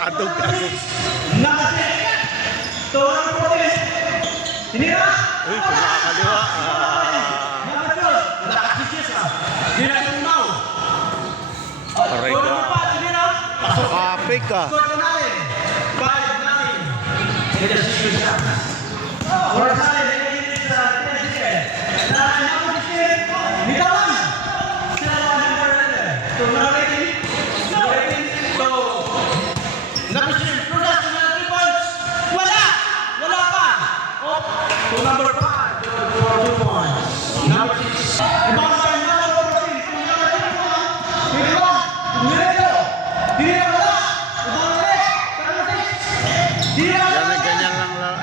Adog. Uy, kung nakakaliwa. Aray ka. Kapik ka. Number 5, 2 points. Number 6. Ganyan lang.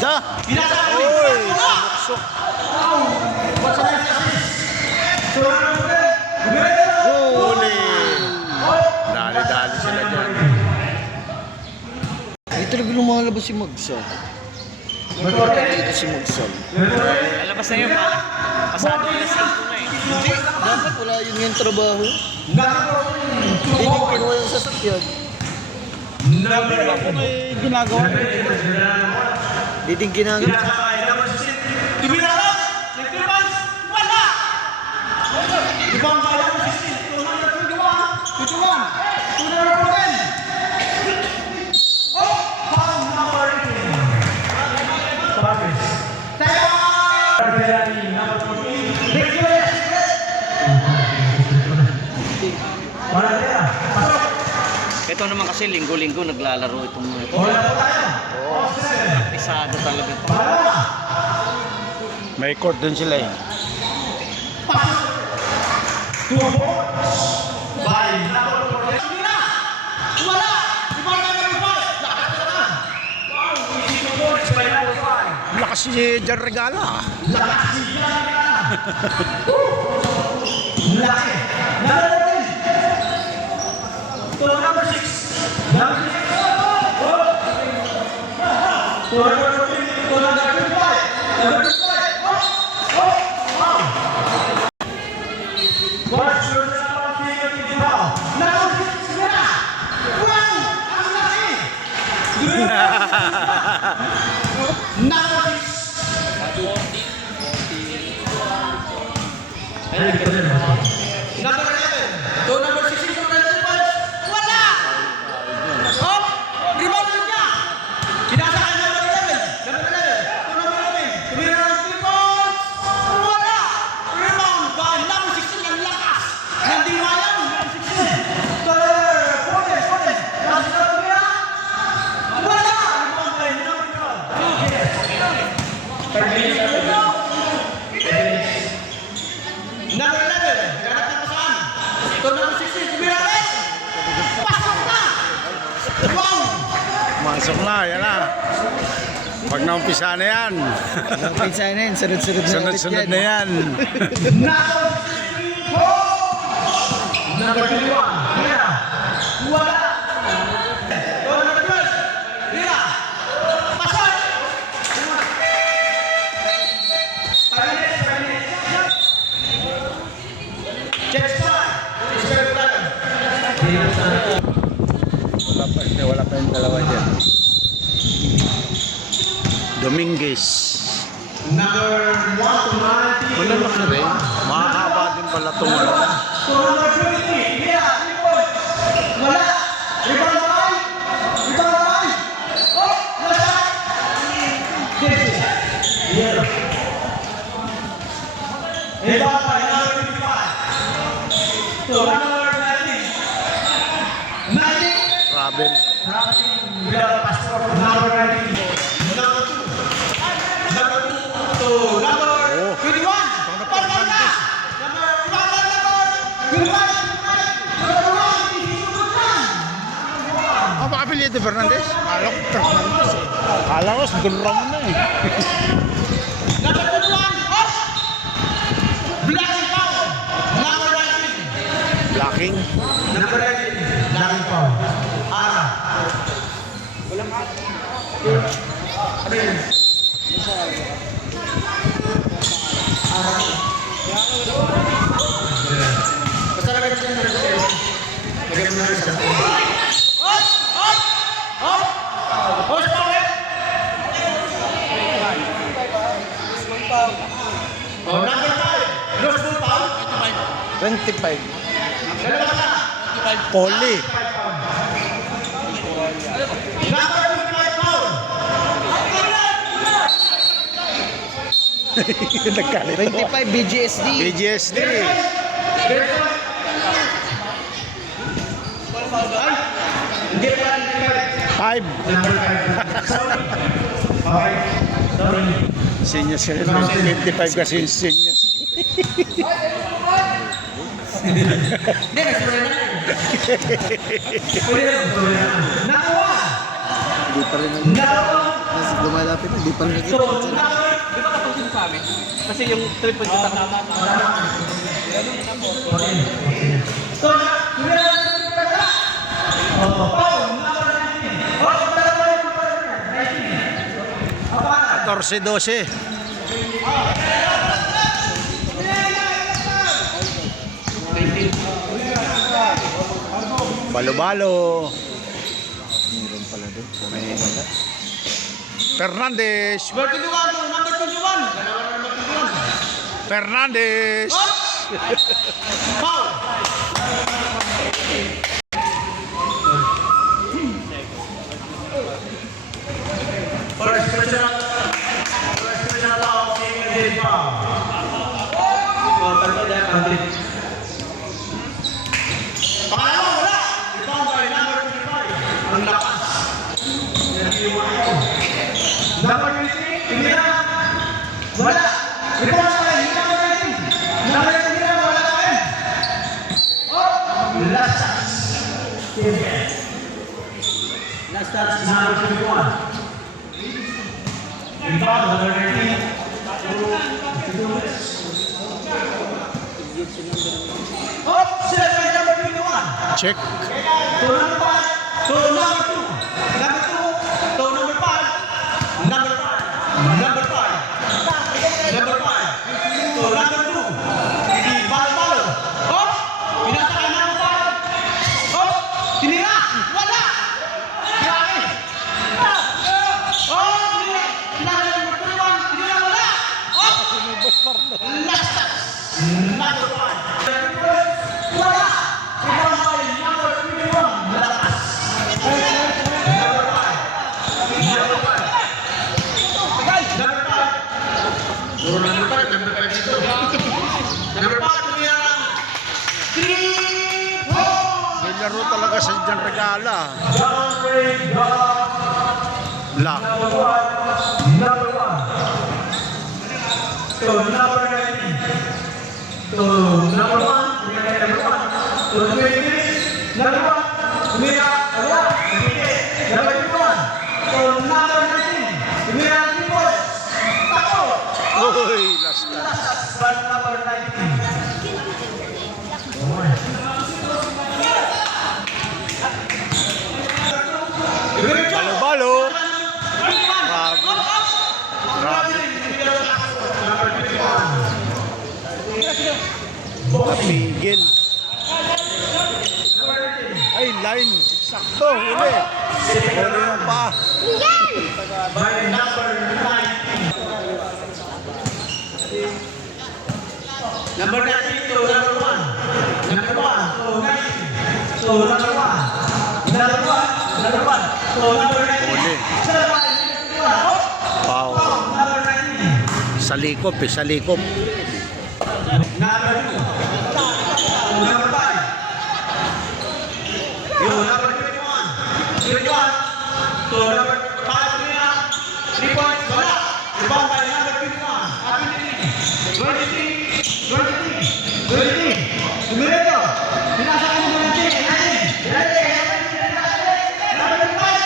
Ganda. Uy, sumuksok. Huli. Dali-dali sila dyan. Hindi talaga lumalabas si Magsal. Dito si Magsal. Alabas na yun, pasado yung lasing ko na eh. Hindi, dapat wala yun yung trabaho. Hindi din kinuha yung sasakyan. Ako may ginagawa. Hindi din ginagawa. Ito naman kasi linggo-linggo naglalaro itong mga ito. Pisado talaga ito. May court din sila eh. Lakas si Jan Regala. Number 6. Masok na, yan na. Pag naumpisa na yan. Naumpisa na yan, sunod-sunod na ulit Sunod-sunod yan. na yan. Number 21. Wala. Wala pa yung dalawa dyan. Dominguez. Number 1 to 90. Wala na ka rin. Mahaba din pala itong ano. Number 20. Wala. Rebound line. Rebound line. Oh, nasa. Yellow. Rebound line. Number 25. So, number 19. 19. Robin. Without passport. Number 19. Number 2. Number 2 to number 21. apelyido Fernandez? Alam ko, Fernandez eh. Alam ko, durang na eh. Number 21, off! Blacking foul. Number 19. Blocking. Number 19. Blacking foul. Ara. Basta lagay mo siya ng reserve. Lagay mo ng reserve. Off! Off! Off! Off! Oh, number 5. Lost ball foul. 25. Dalawa na. Poli. Number 25 foul. Nagkalit ako. 25 BGSD. BGSD. Hindi pa rin 5. number 5. Sorry. Okay. Sorry. Seniors ka rin. 25 kasi yung seniors. Hindi, nagsulit na. Nakuha! Hindi pa rin Nakuha! Mas lumalapit, hindi pa rin So, nakikita. number Di ba kapusin sa amin? Kasi yung 3 points na tama. So, foul, number 19. Oh, dalawa yung number 19. Apa? 14-12. Balo-balo. Meron pala doon. Fernandez. Number 21, number 21. Fernandez. Foul. First personal foul, King foul. Oh, tanto na kantin. Pangalawa, wala. Rebound by number 25. Ang lakas. Number 23, hindi na. Wala. Rebound by number 19. Number 19, wala pa rin. Oh, last touch. Last touch, number 21. Rebound, number 19. Oh, set by number 21. Check. To number 5, to number 2, number 2, to number 5, number 5, number 5, number 5, to number 2, si Balo. Oh, pinasa ka number 5. Oh, tinira, wala. Grabe. Oh, tinira, pinasa number 21, tinira, wala. Oh, last touch, number 5. Wala. Rebound by number 21, malakas. May laro talaga sa Jan Regala. Lock. Uy, last touch. Balo-balo. Grabe. Grabe. Napigil. Ay, line. Sakto, huli. Huli ng pa. By number 9. Number 19 to number 1. Number 1 to 19. So number 1. Number 1. Number 1. So number 19. Huli. Wow. Number 19. Sa likop eh, sa likop. Number 2. Number 5. Yung number 21. 21. So number 5 nila. 3 points. Wala. Rebound by number 21. 23. 23. Numerito. Pinasa ka mo natin. Number 5.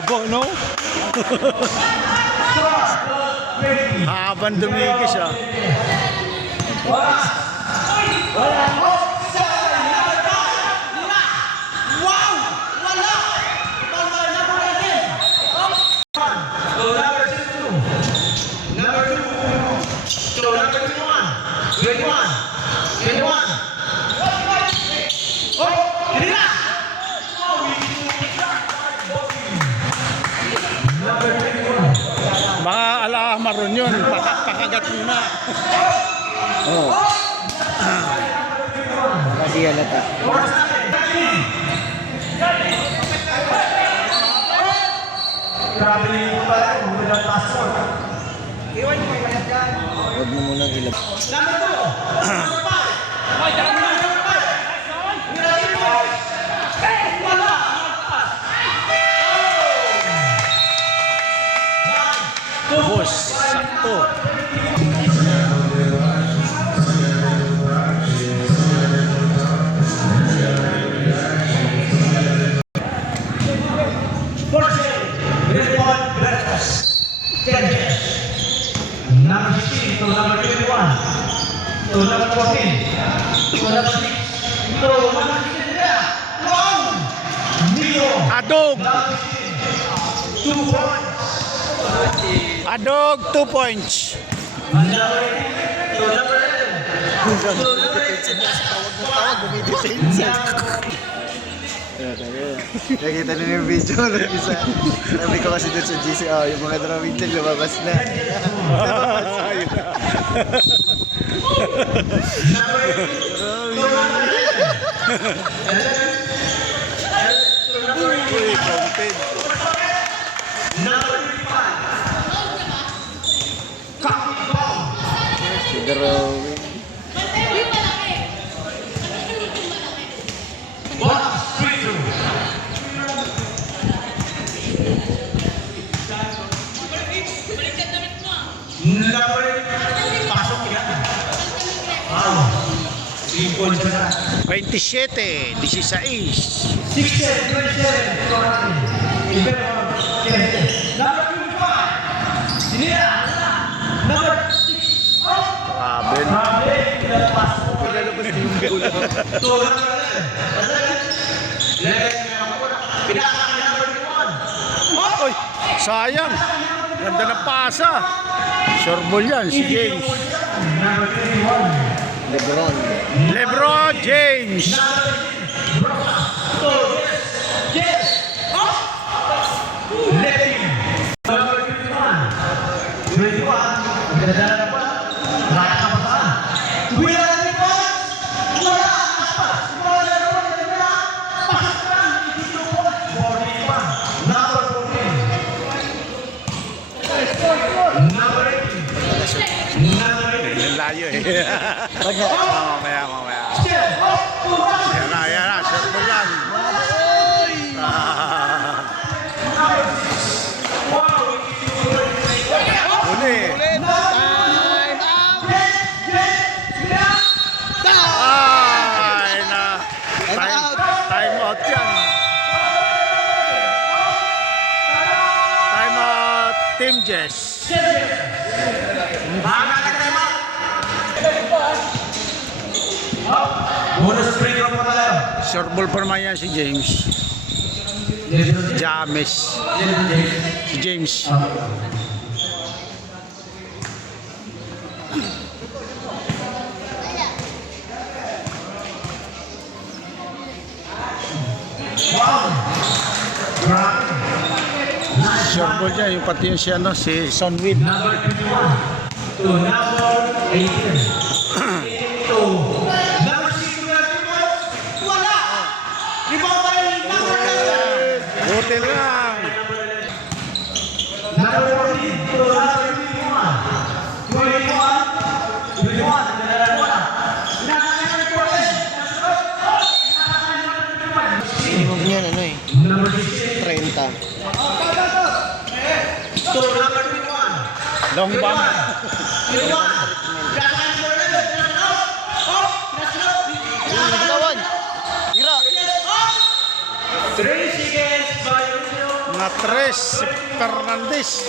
Haba, no? Habang dumigis, ah. Wow! Wala! Number 2. Number 2. To number 21. 21. Oh! Kanina! Mga alahamaron yun. Pakagat muna. Oo. Kasi halata. Grabe yung pala. Muna paso. Huwag mo munang ilap. Number 2. Number 5. Wala! Boss, sakto. Number 16 to number 21 to number 14 to number 6 to number 16 wow! Neo Adog! number 16 2 points Adog, 2 points. number 18 to number 11 Tawag, bumidesensya. Nakita nyo yung video ng isa. Sabi ko kasi dun sa GC, yung mga drawing dyan lumabas na. Uy, content. number 55 Copy bomb Si drawing. one free throw number pasok yan wow 3 points na 27, 16. 16, 27, number 25 Sinira number 6 Grabe. Grabe pinapasok Lalabas na yung goal. to number 11 pinaka number 1 Uy, sayang. Ganda ng pasa. Sure ball yan, si James. number 21 Lebron. LeBron James. Ang layo eh. Mamaya, mamaya. Yan na, sure ball yan. Uli. Ay, na. Time out yan. Time out, Team Jess. Bonus free throw po tayo. Sure ball pa naman yan si James. James. Si James. Sure ball yan. Yung pati yung si, ano, si Sonwin. Number 21 to number 18. To number 6 to number 4. Wala! Rebound by number 11. Hotel lang. Number 14 to number 21. 21. 21. Wala. Huwag niyan, ano eh. Number 16 30. to number 21. Long bomb. 21. Bitawan! Tira! 3 seconds by Lucio. Mga tres, si Fernandez.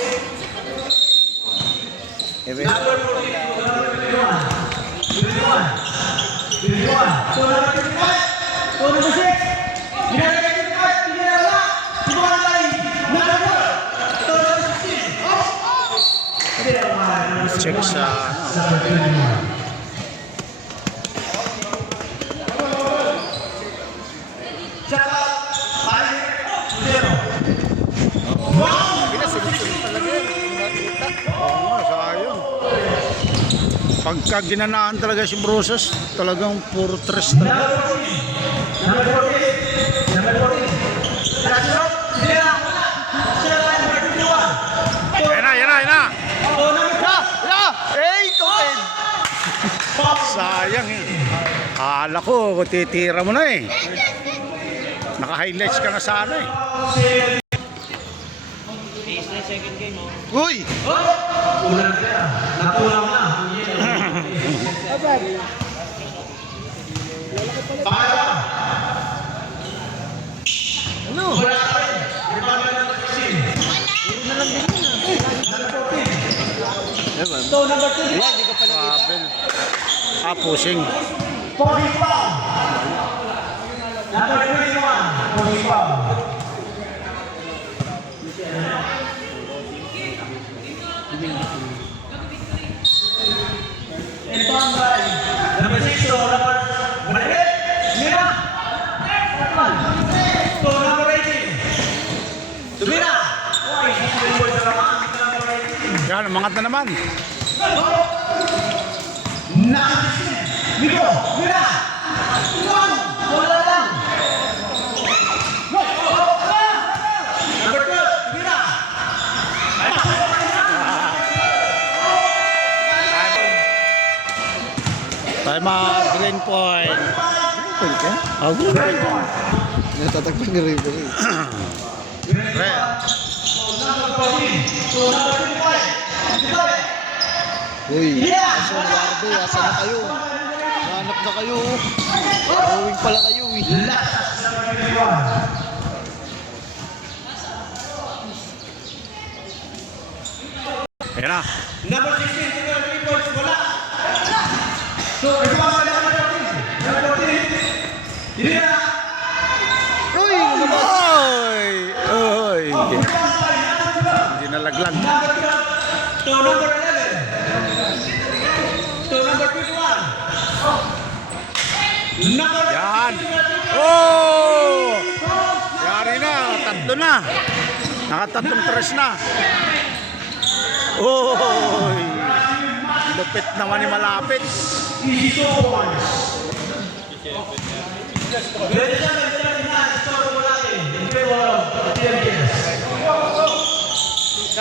Ebe. Check sa ano. Oo nga, sayang. Pagka ginanaan talaga si Brosas, talagang puro tres talaga. Yan na. Sayang eh. Akala ko, titira mo na eh. Naka-highlights ka na sana eh. Uy! Babel. Pusing. Yan, umangat na naman. Time out, green point. Pwede ka? Oh, green point. Natatakpan ni Ray. Red. Uy, aso Eduardo, asa na kayo? Hanap na kayo. Drawing pala kayo eh. Ayan na. Number 16, 3 points, wala. So, ito ang number 14. Number 14. Hindi na. Uy! Oy! Hindi nalaglag. Number 12 to number 11. To number 21. Number Yan. Oh! Yari na. Tatlo na. Nakatatlong tres na. Oy! Lupit naman ni malapit. Ladies and gentlemen, ito ang wala natin. In favor of TLDS.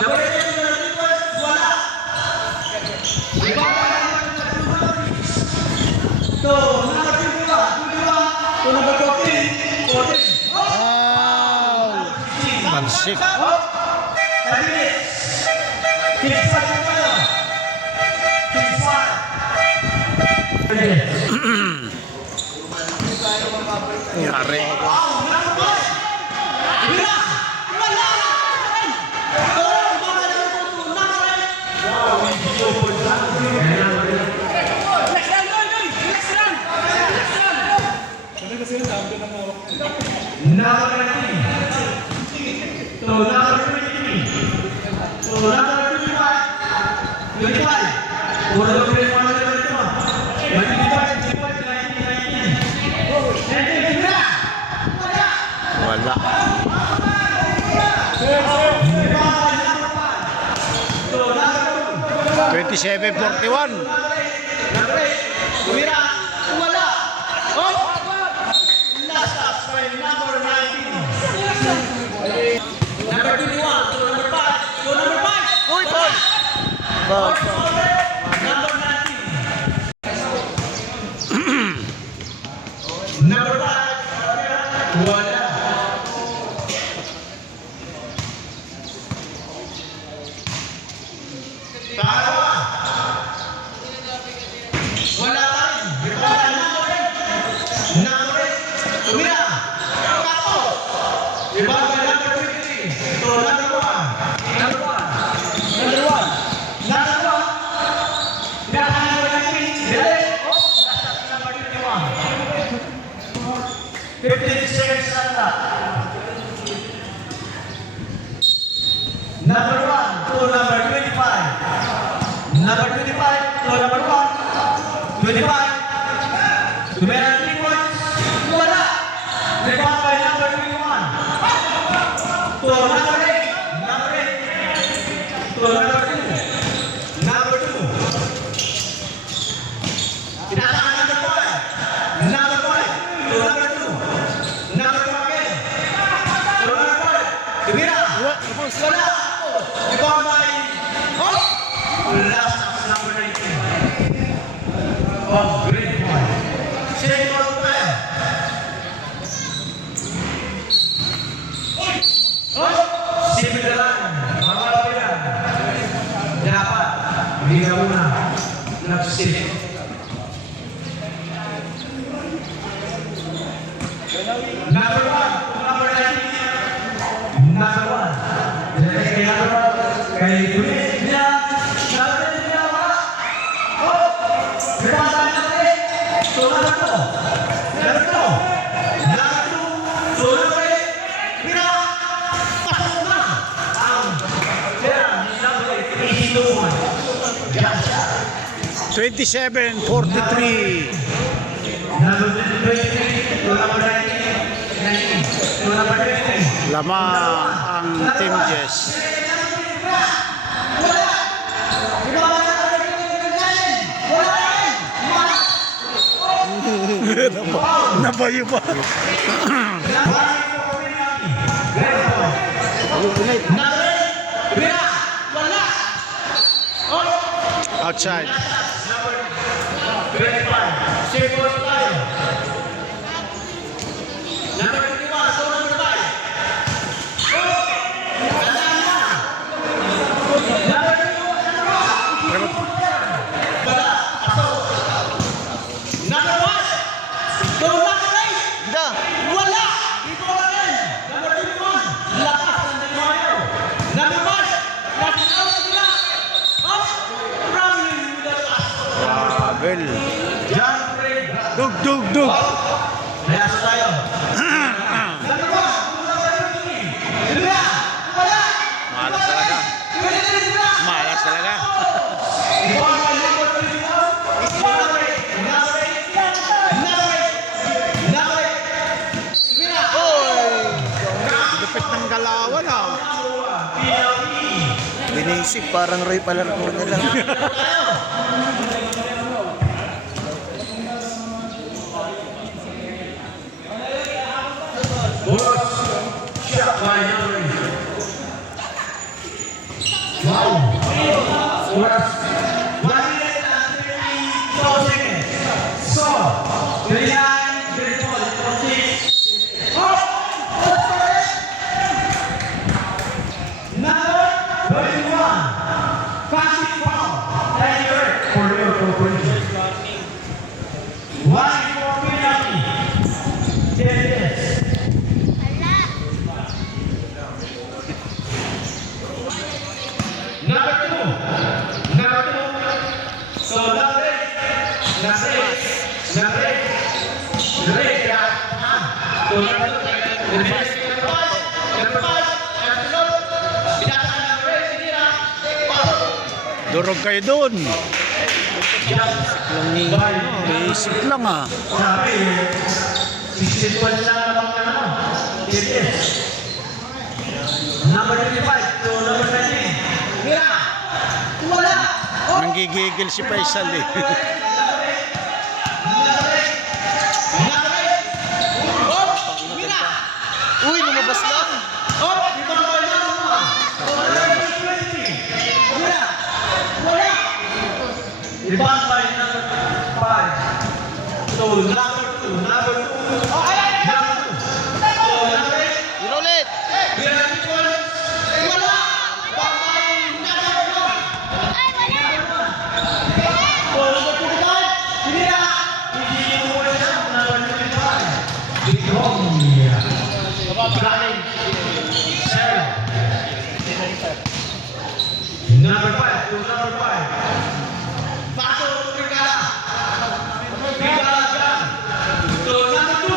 Number 18, wala. So, number 21 to number 14. Wow! Pansik. 5 minutes. Keep fighting tayo. Keep fighting. Yari. Number 19. So, number 23. So, number 25. 25. Puro number 25 na ito. 25, 19. Wala. So, number 2. 27-41. Number 8. Tumira. Wala. Oh! Last up by number 19. Number 21 to number 5. To number 5. Uy! Foul! Number 19. Number 5. Wala. Pangalawa. Wala pa rin. Number 8. Tumira. Tapos. Iba ba number 23? So number one. Number one. Number one. Number one. Pinakahan number 19. Dali. Oh, last number 21. 15 seconds na lang. Number 1 to number 25. Number 25 to number 1. 25. Tumera 3 points. Wala. Rebound by number 21. To number 8. Number 8. To number 2. Number 2. Pinakahan number 5. Number 5 to number 2. Number 2 again. To number 5. Tumira. Wala. Rebound by last number 19. Oh, great one. Same for player. Oh, sipin na lang. Mga kapila. Dapat. Hindi ka muna. Nag-sip. Number 1 to number 19. Number 1. Kay number 1. Kay Luis. Gotcha. 27-43. Lamang ang Team Jess. Nabayo ba? Outside. Well. Dug, dug, dug. Reaso tayo. Malas talaga. Malas talaga. Lupit ng galawan ah. Binisip, parang Ray Palarco na lang. Shot by number 8. Wow. 1 minute and 32 seconds. So, 39, 34, 36. Number 31. Passing foul. Thank you for your cooperation. 1 for penalty. 10 minutes. Number 2. Number 2. So number 8. Number 8. Number 8. Number 8. So number 2. Number 5. Number 5. Binasa number 8. Hindi na. Durog kayo dun. Lang ni, basic lang ah. Sabi, 61 lang naman ka naman. Number 25 to number 19. Mira! Wala! Nanggigigil si Faisal eh. Uy, lumabas lang. Rebound by number 5. So number 2, number 2. Number 2. So number 8. Yun ulit. Wala! Bye-bye! Number 1. So number 25. Hindi na! Hindi mo wala siya. Number 25. Victoria. Running. Sarah. Number 5 to number 5. Paso Brigada. Brigada dyan. To number 2.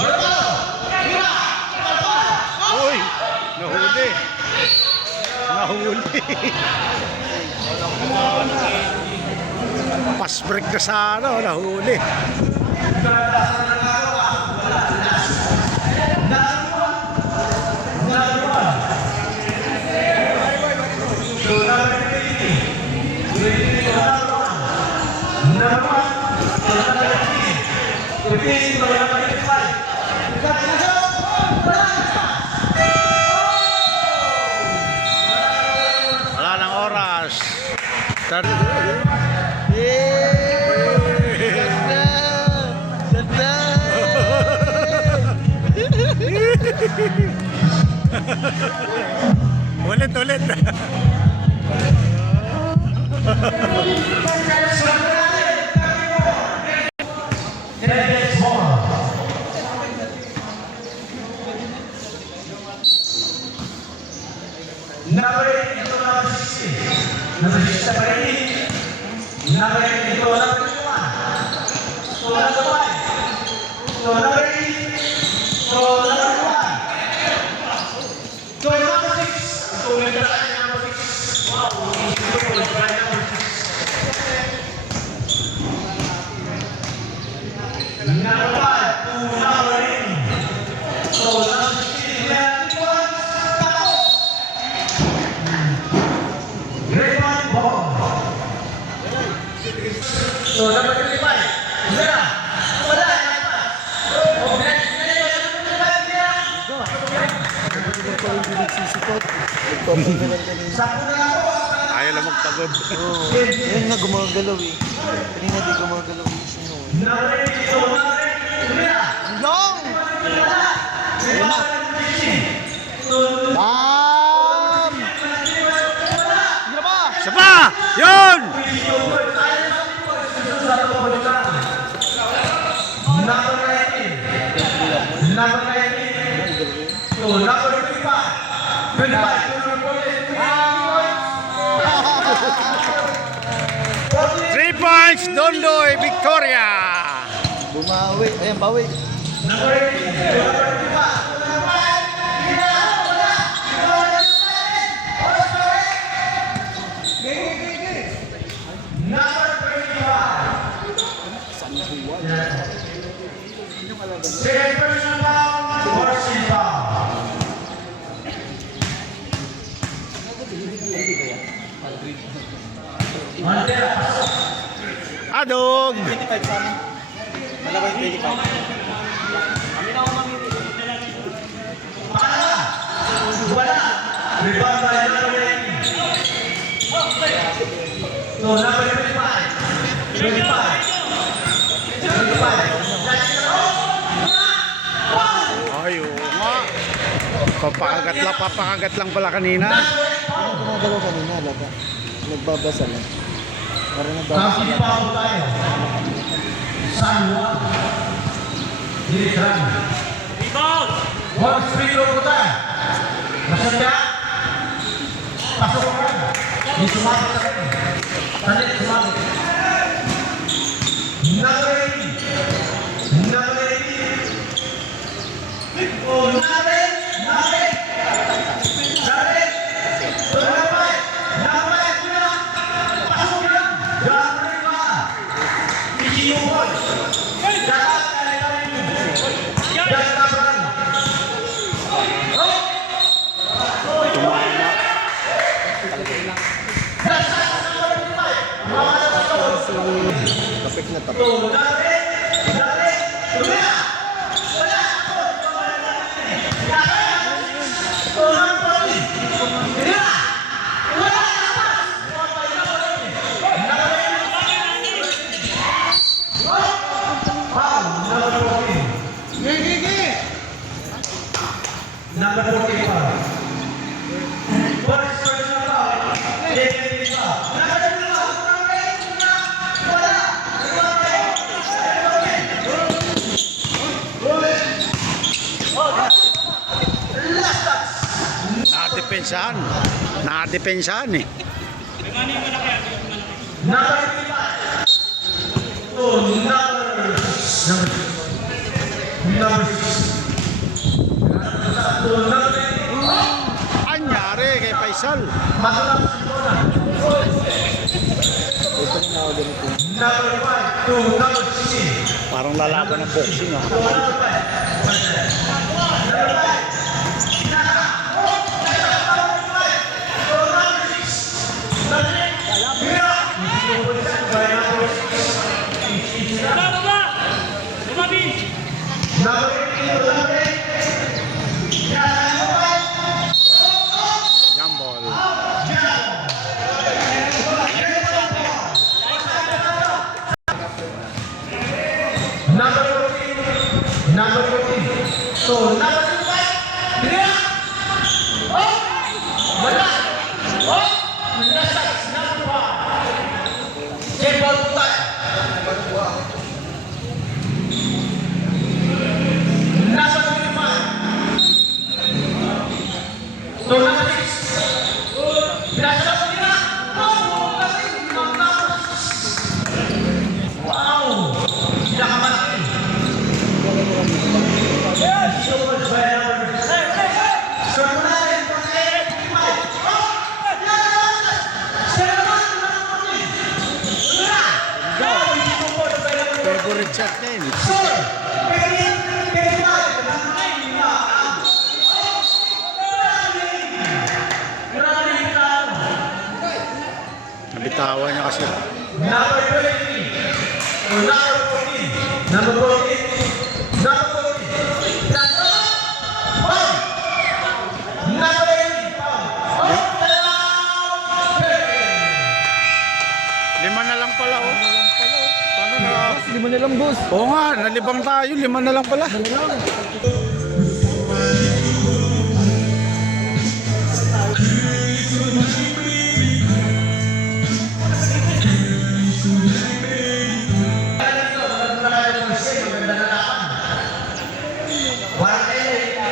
Barbaro. Mira. Uy, nahuli. Nahuli. Pass break na sana, nahuli. Wala nang oras. Ganda! Ganda! Ulit, ulit. Number 8 ito number 16. Number 6 na Parini. Number 8 ito number 21. So number 5. So number 8. So number 1. So number 6. So number 6. Wow. Number 5 to number 8. So number 16. So number 35. Wala. Wala. Sapo na lang po. Ayaw lang magpagod. Oo. Ayun nga, gumagalaw eh. Kanina di gumagalaw yung sino eh. Number 8. So number 8. Wala. Long! Ayun na. Bam! Hindi ba? Isa pa! Yun! Number 19. Number 19. So number 25. 25. 3 points, Dondoy, Victoria! Bumawi. Ayan, bawi. Number 18. Number 25. Number 25. Second person down, Morrison down. Mandela. Adog! Wala. Rebound by number 18. So number 25. 25. 25. Ay, oo nga. Papakagat lang pala kanina. Yung gumagalaw kanina, laga. Nagbabasa lang. Parang nagbabasa Kasi lang. pa ako tayo. San Juan. Dilitran. One speed ko tayo. Masaya. Pasok ko rin. Di sumabot sa akin. Tanit sumabot. Number 18. Number 18. Oh, number 18. Number 18. Number 18. Number 18. Number 18. Pasok yan. Number 1. Isinubol. Dapat kalimutan niyo. Dapat Tapik na tapik. Number 45. First person foul. David foul. Nakadepensahan. Nakadepensahan eh. Number 55. To number 6. To number 10. Anyari kay Faisal. Matulang Simona. Number 5 to number 16. Parang lalaban ng boxing ah. To number 5. Number 5. Jambol. Number 14. Number 14. So, number 5. Bila. Oh! Wala. Oh! Nasa number 5. Jebol 5. Number 25. So, number 6. Nasa sila. Oh! Wow! Pinakamalaki. Yes, so much better. So, muna rin po sa Favorite shot niya yun. Nabitawan niya kasi. Number 20. Number 14. Number 14. Number 14. Number 18. Lima na lang pala oh. Paano na? Lima na lang, boss. Oo nga, nalibang tayo. Lima na lang pala.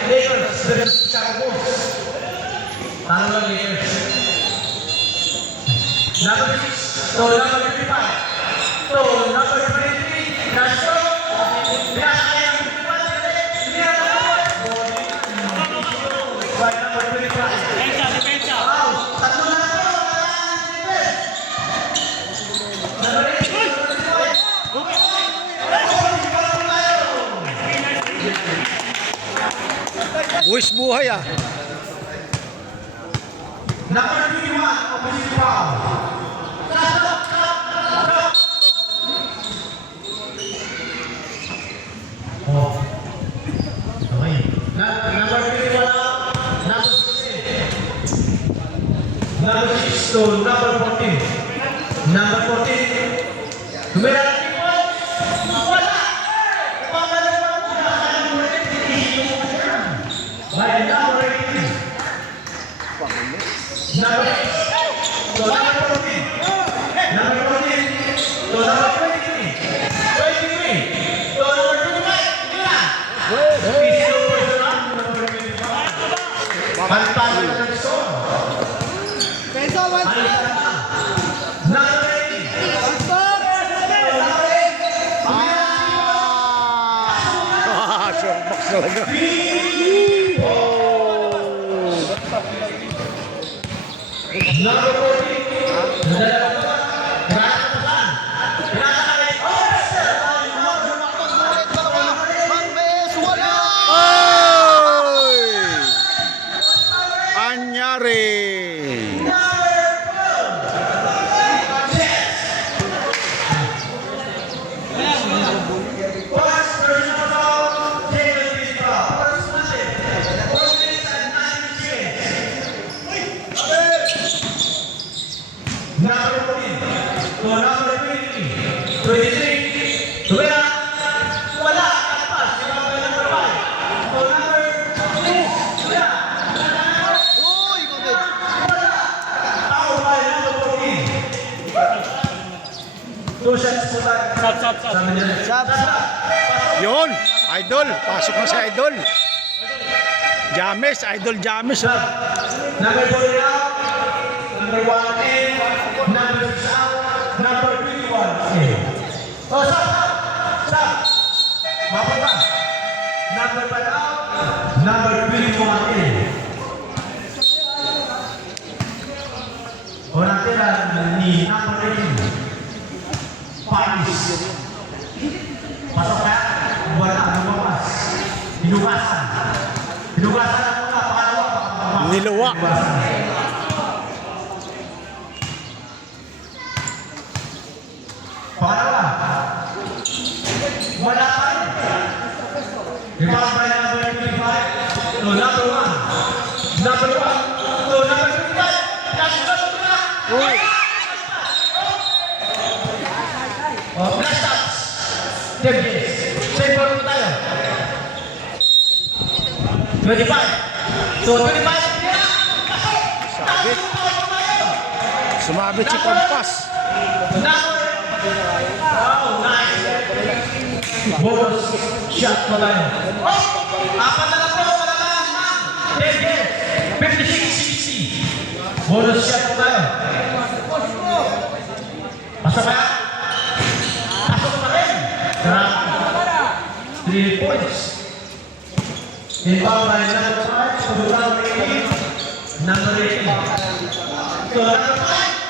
Lakers versus Chicago Bulls. Talo ng Lakers. Number 6 to number 55 to number 23. Naso. Pinakaya ng 55. By number 25. Wow, tatlo na po. Number 8. Buwis buhay ah. Number 21, opposite foul. Oh. Okay. Number 21, number 16. Number 6 to number 14. Number 14. Tumira na people. Wala. Pangalawa mo na by number 18. Number 6 to number 14. Number 14 to number 23. 23 to number 25. Mira. Pantalo ng score. Peso, 1 Number 18. Ah, short box talaga. Number 14. Oy! Anyari. Number 14 to number 20, 23. Tumira. Wala. Kalpas. Number 5 to number 6. Tumira. Uy, good. Tao by number 14. Two shots po tayo. Sabi nila. Yun, idol. Pasok na si idol. James, idol James. Oh. Number 4 out. Number 1 in. number 21 in. Orang tira ni number 18. Paris. Pasok kaya, wala, lumabas. Hinugasan. Hinugasan ang mga pangalawa. Niluwa. Pangalawa. Wala pa rin. Rebound by number 25 to number 1. Number 1 to number 25. Oh, blast ups. Judges. Same ball po tayo. 25. So, 25. Sabit. Sumabit si Kompas. Wow, nice. Bonus shot po tayo. Apat na lang po, malaman. 56-60. Bonus shot po tayo. Pasok kaya? Pasok pa rin. 3 points. Inbound by number 5 to number 18. Number 18. So, number 5.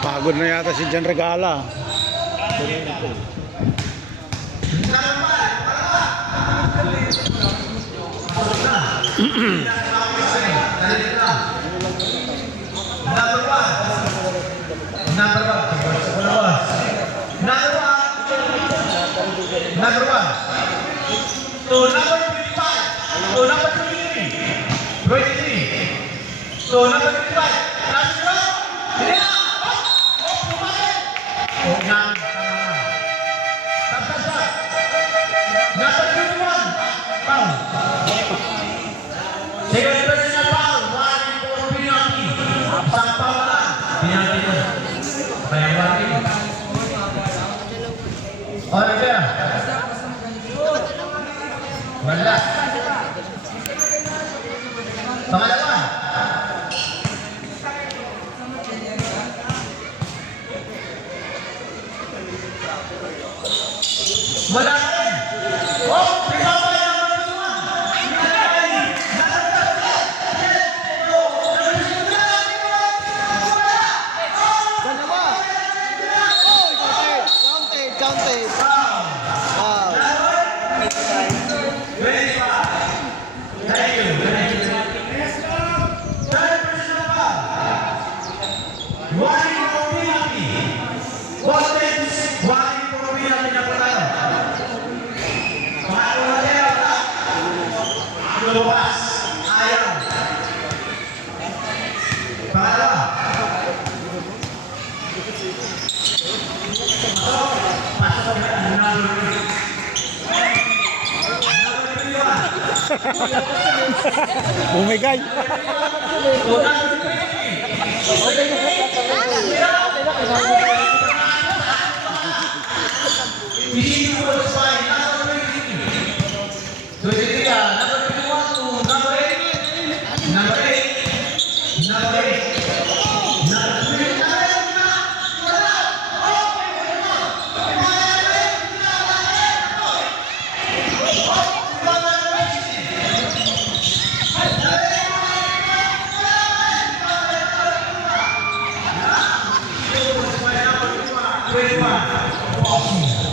Pagod na yata si Jan Regala. Number 1 to number 25 to number 23 to number 25 number 21 foul. Second personal foul, 1 for penalty. Isang foul lang, penalty mo. Kaya warning. Oliver. Wala. Pangalawa. Wala rin. Oh, rebound by number 21. Dalawa. Oh, counted. Counted. Wow. Thank you. Third personal foul. Warning for penalty. Both teams, warning for penalty na po tayo. Pangatlo na tayo. Lumabas. Ayaw. Pangalawa. Pasok na number 21. Bumigay.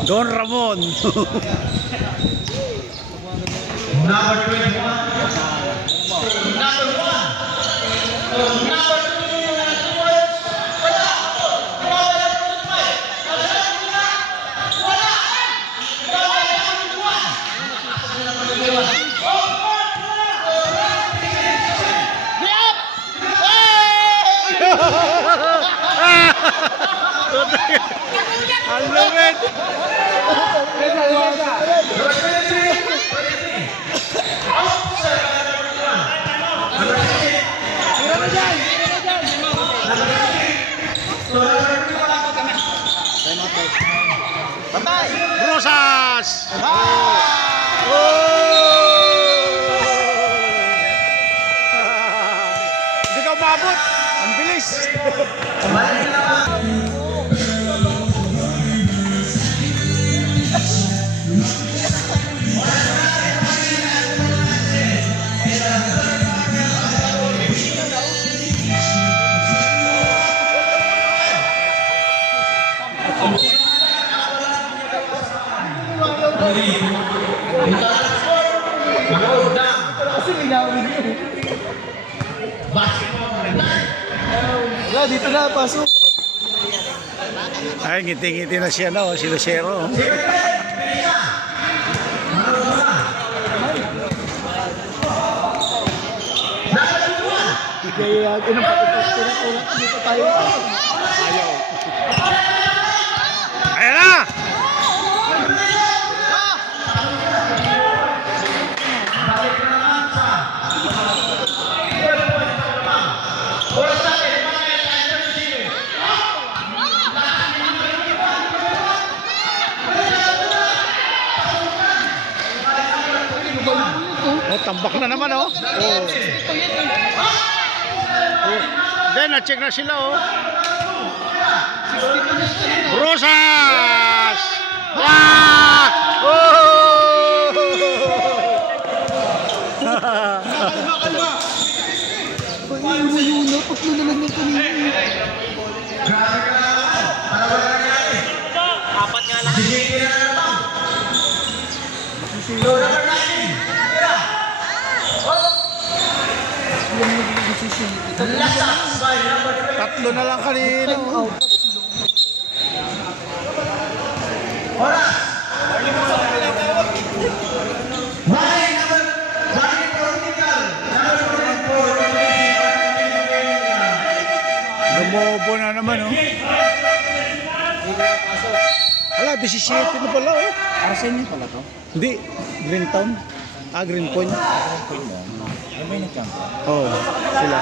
Don Ramon. Number 21. Number 1. Number 2. Ang lumit. Rosas! Hindi ka umabot. Ang bilis. Wala, dito na, pasok. Ay, ngiti-ngiti na siya, no? Si Lucero. Kaya, inang patutulak dito tayo. Ayaw. Ayan na! Oh, tambak na naman, oh. Oh. Then, na-check na sila, oh. Rosas! Ah! Oh! Ayun, patlo na lang yung kanina. Apat nga lang. Tatlo na lang kanina, oh. Lumobo na naman, oh. Hala, 17 na pala, oh. Arsenal pala to? Hindi, Greentown. Ah, Green Point. Ano ba yung nag-champion? Oo, sila.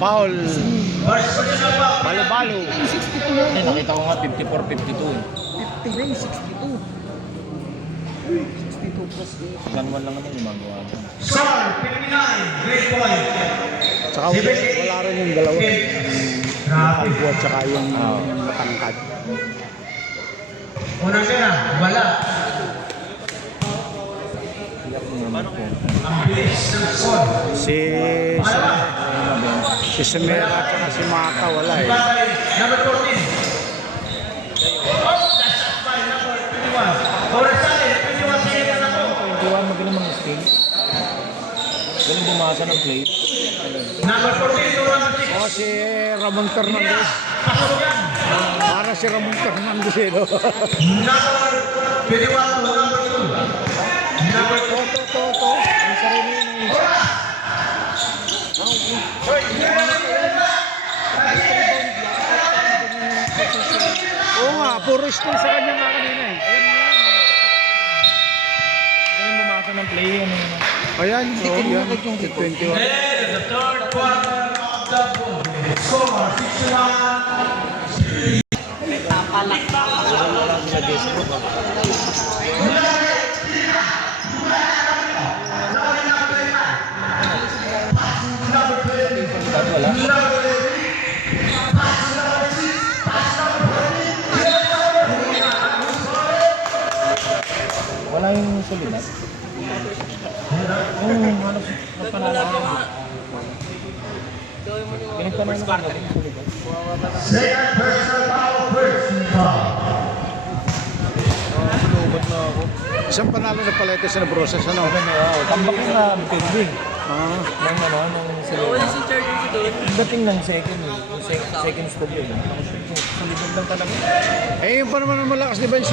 Paul. Balo-balo. 62 lang. Nakita ko nga 54-52 eh. 50 rin, 62. 62 plus 8. Ganwan lang naman yung magawa ko. Tsaka wala rin yung dalawa. Yung kalbo at saka yung matangkad. Unang kaya, wala. Ang bilis ng score. Si Semera at saka si Mata wala eh. Number 14. Oh, that's up by number 21. Orasale, 21 sila na po. 21 magaling mga skill. Galing bumasa ng play. Number 14 to number 6. O si Ramon Fernandez. Pasok yan. Para si Ramon Fernandez eh, no? Number 21 to number 2. Number 2. To. Ang sarili ng Oo nga, puro steal sa kanya nga kanina eh. Galing bumasa ng play. Ano yun? Ayan, oo yan. 21. Then, the third quarter of the ball. Score 61. Wala yung sulitat. Yung hanap na panalo. Galing panalo ka yung sulitat. Second personal foul first. Isang panalo na pala ito sa Broses, ano? Tambak na Kirby. Ah, Nang sila. Dating ng second, second stop yun. Sa likod lang talaga. eh, yung pa naman ang malakas, di ba? Yung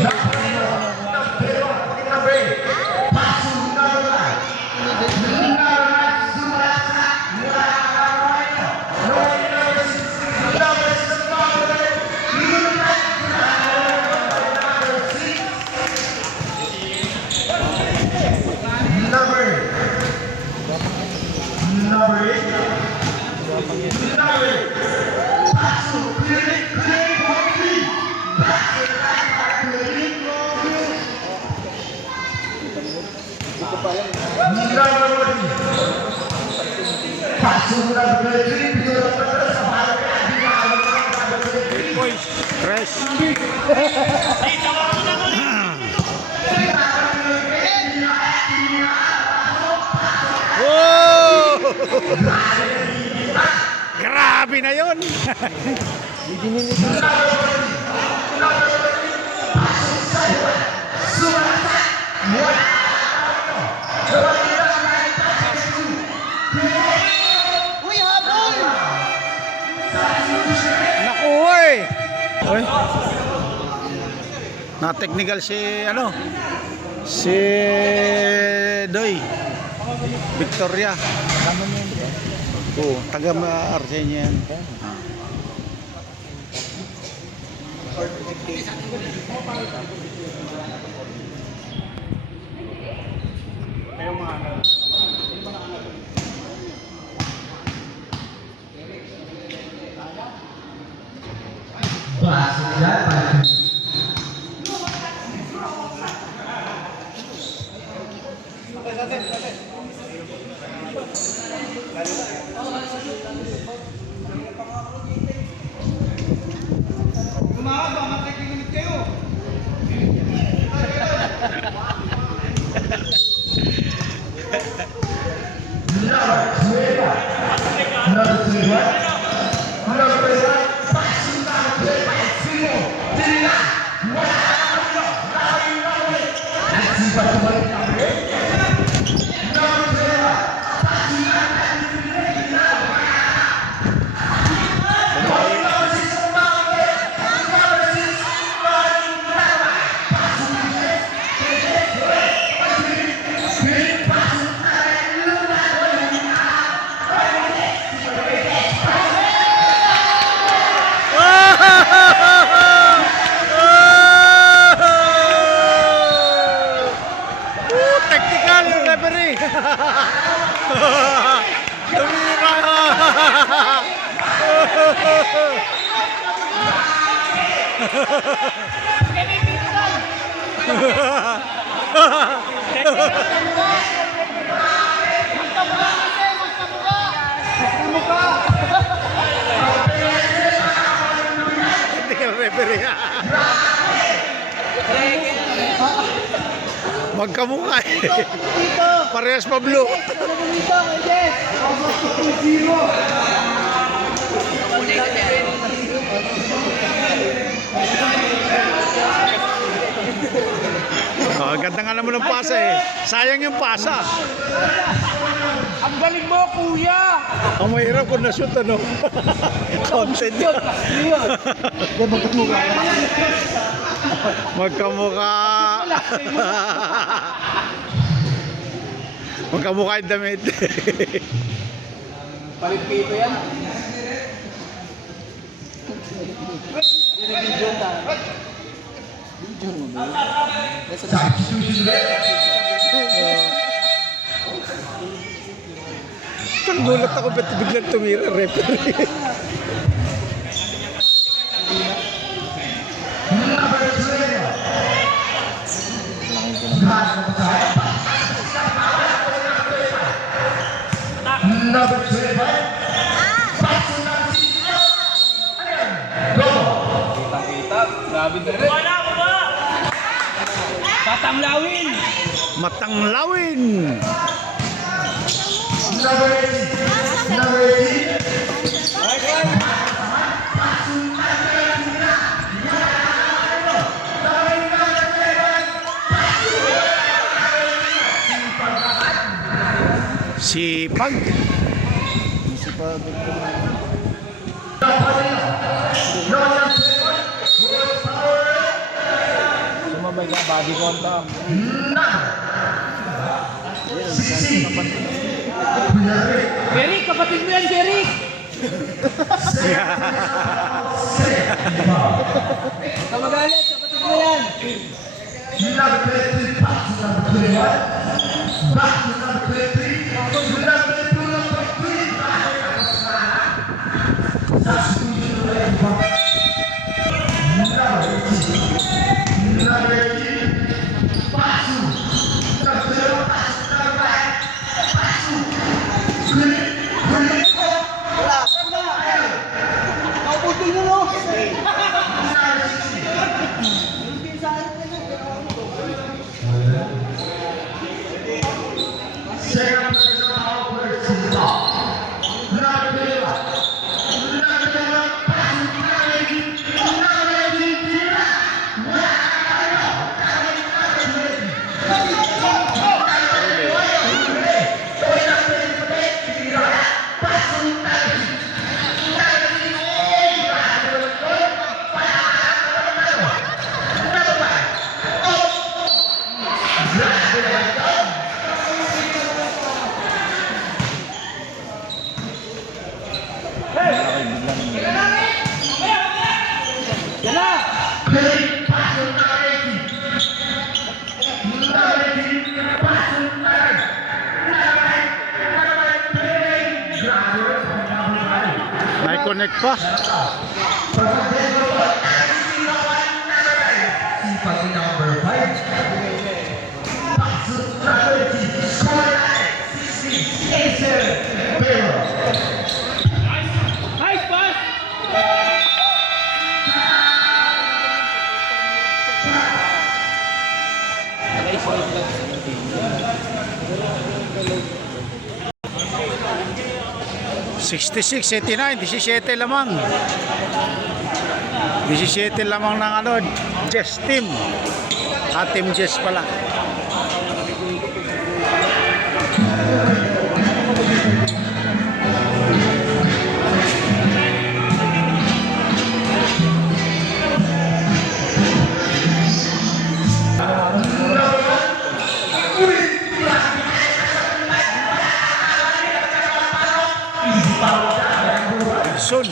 Tres. Oh! Grabe na yun! Uy, habol! Naku, oy! Oy. Na-technical si, ano? Si Doy. Victoria. Oo, taga Argenia yan. Technical referee. Technical referee. Magkamukha eh. Parehas pa blue. Oh, ganda nga naman ng pasa eh. Sayang yung pasa. Ang galing mo, kuya! Ang mahirap kung na-shoot ano. Content. Magkamukha. Magkamukha yung damit. Palipito yan. Gulat ako ba't biglang tumira referee. Grabe din. Patanglawin! Matanglawin. Si Pag. Si Pagod ko na. Sumabay ka, body contact. Jerry, kapatid mo yan, Jerry! Kamagalit, kapatid mo yan! May connect pa. Nice pass! 66-89, 17 lamang. 17 lamang ng ano, Jess team. Team Jess pala. Sun.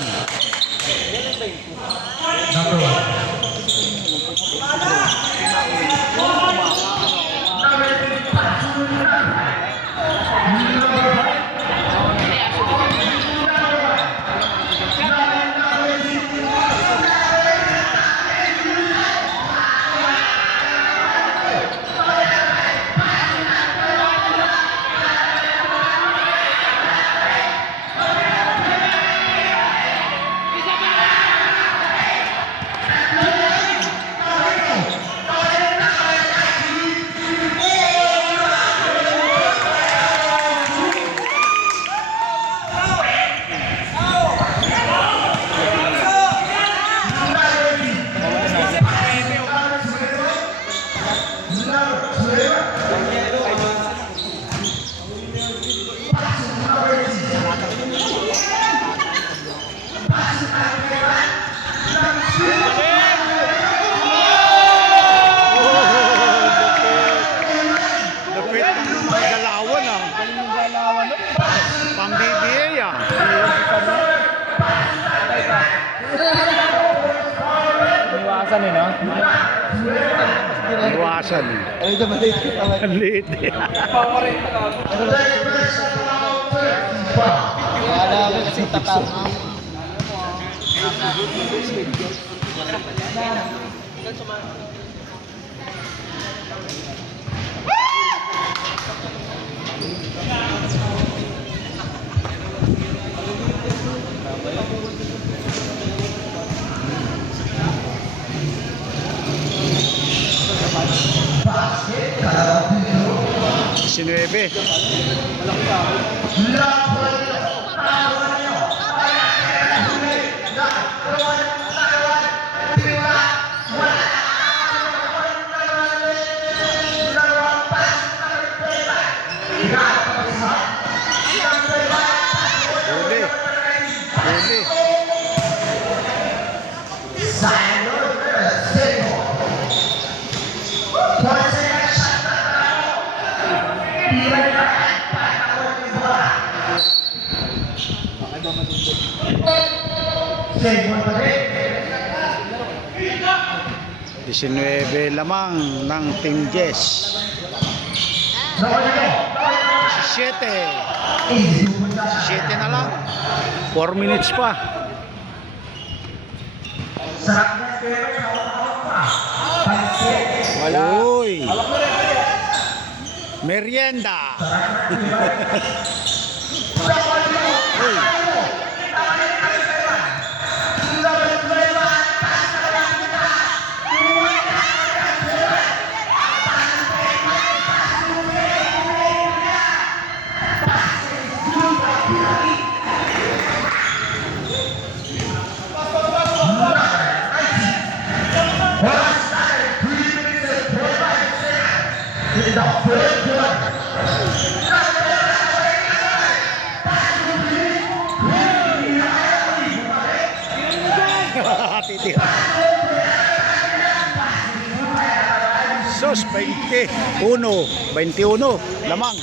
Iwasan eh, no? Iwasan. Ay, ito maliit ka talaga. Ang liit. Kaya namin kasi tatang. Sinuebe. Segment pa rin. 19 lamang ng Team Jess. 17. 17 na lang. 4 minutes pa. Uy. Merienda. Uy. Titira. Sos 21 lamang.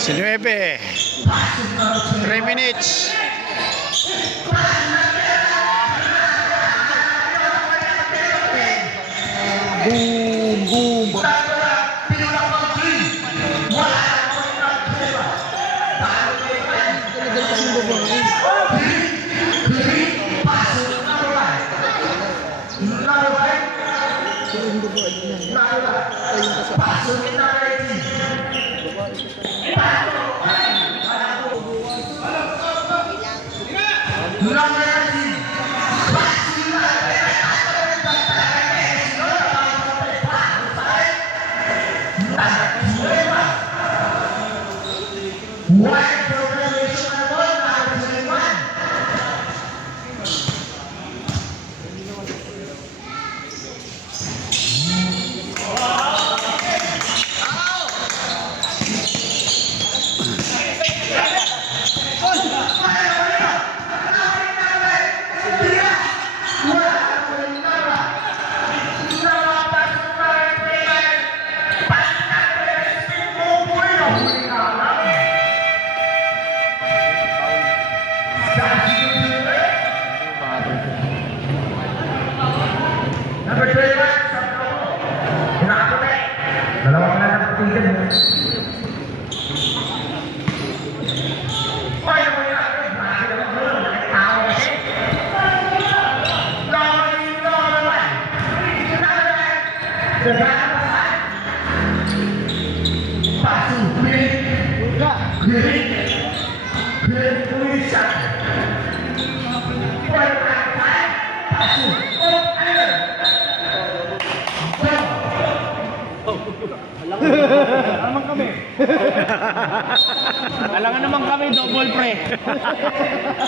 Sinuebe. 3 minutes. Boom, boom. Talagang kasing babae. Pero yung babae niya. Ayun ka sa... Alangan naman kami, double pre.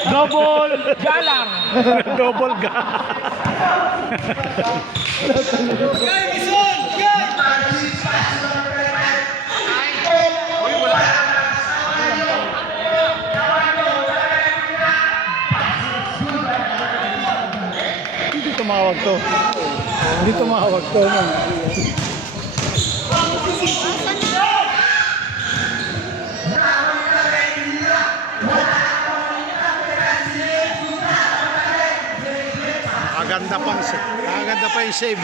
Double galang. Double ga. Hindi tumawag to. Hindi tumawag to. Aganda pa yung save.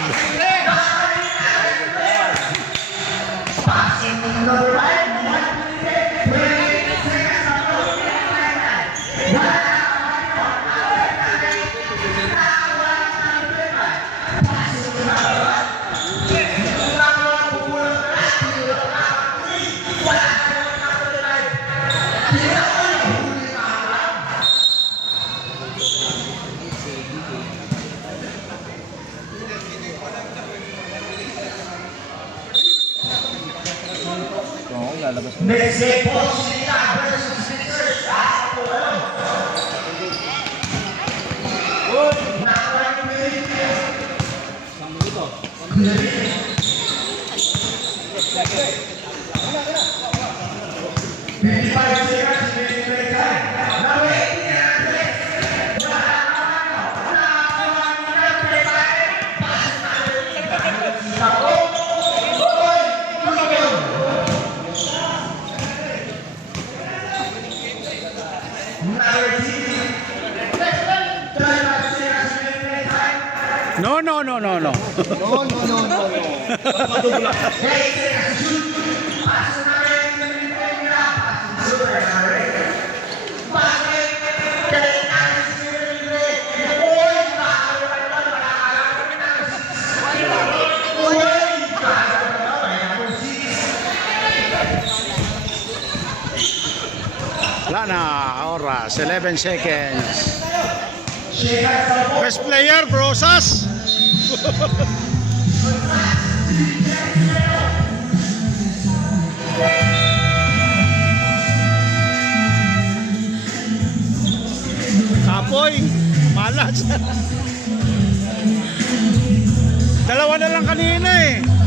No, no, no, no, no. No, no, no, no, no. Wala na, oras, 11 seconds. Best player, Brosas. Kapoy, malas. Dalawa na lang kanina eh.